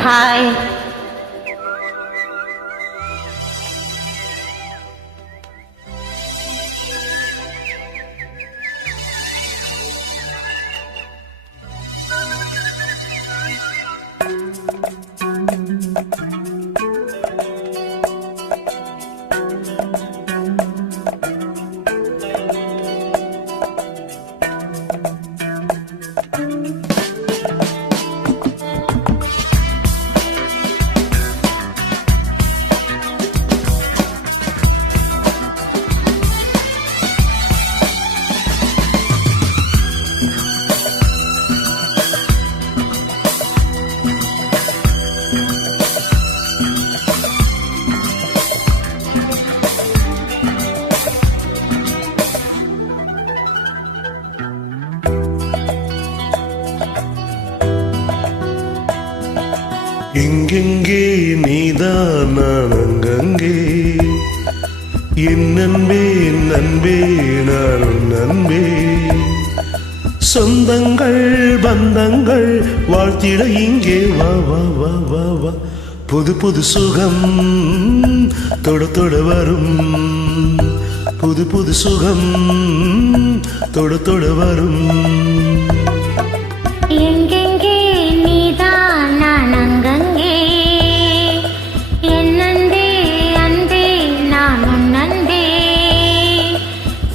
Hi. எங்கெங்கே நீதான் நான் அங்கங்கே என் நன்பே நன்பே நான் நன்பே சொந்தங்கள் பந்தங்கள் வாழ்த்திட இங்கே வா வா வா வா வா புது புது சுகம் தொட தொட வரும் புது புது சுகம் தொட தொட வரும் எங்கெங்கே நீதான் நான் அங்கங்கே என் அன்பே அன்பே நான் உன் அன்பே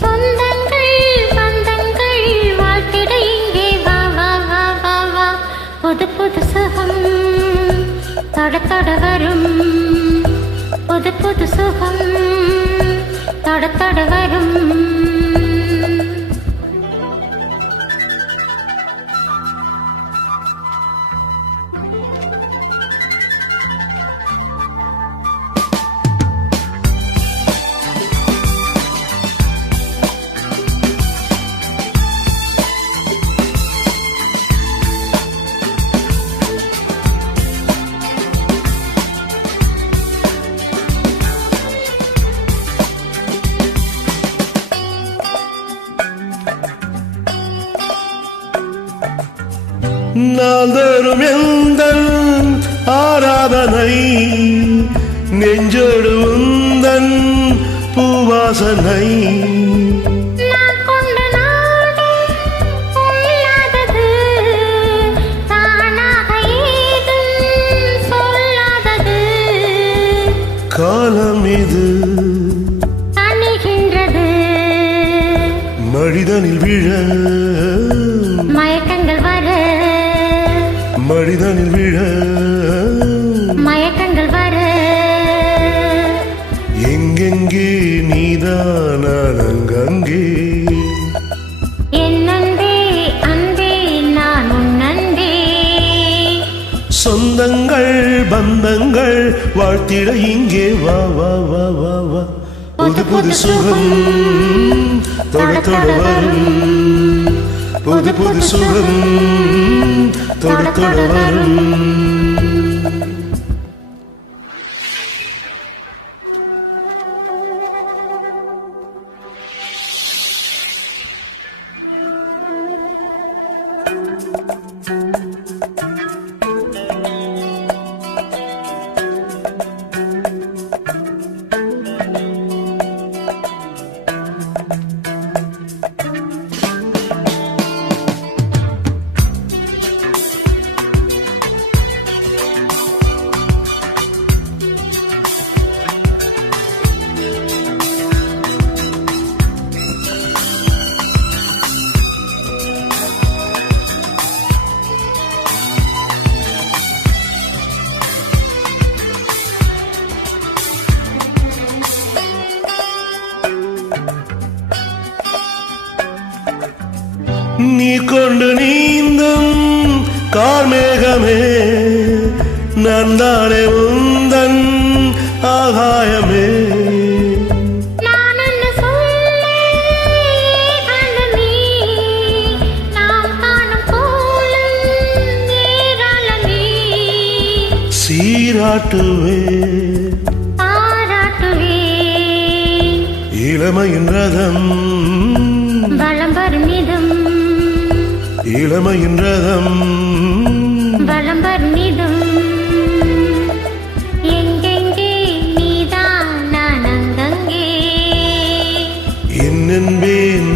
சொந்தங்கள் பந்தங்கள் வாழ்த்திட இங்கே வா வா வா வா வா புது புது சுகம் தொட தொட வரும் புது புது சுகம் தொட தொட வரும். நாள்தோறும் எந்தன் ஆராதனை நெஞ்சோடு உந்தன் பூவாசனை காலம் இது அணிகின்றது மனிதனில் விழ மயக்கங்கள் வர மனிதனில் விழ மயக்கங்கள் வர எங்கெங்கே நீதான் நான் அங்கங்கே என் அன்பே அன்பே நான் உன் அன்பே சொந்தங்கள் பந்தங்கள் வாழ்த்திட இங்கே வா வா வா வா வா புது புது சுகம் தொட தொட வரும் புது புது சுகம் தொட தொட வரும். நீ கொண்டு நீந்தும் கார்மேகமே நான் தானே உந்தன் ஆகாயமே சீராட்டுவே இளமையின் ரதம் வலம் வரும் நிதம் இளமையின் ரதம் வலம் வரும் நிதம்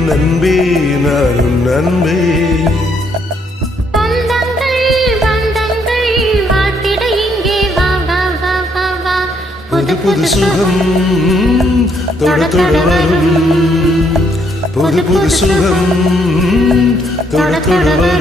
நன்பே நான் உன் நன்பே பந்தங்கள் பந்தங்கள் வாழ்த்திட இங்கே வா வா வா வா வா புது புது சுகம் தொட தொட வரும் புது புது சுகம் தொட தொட வரும்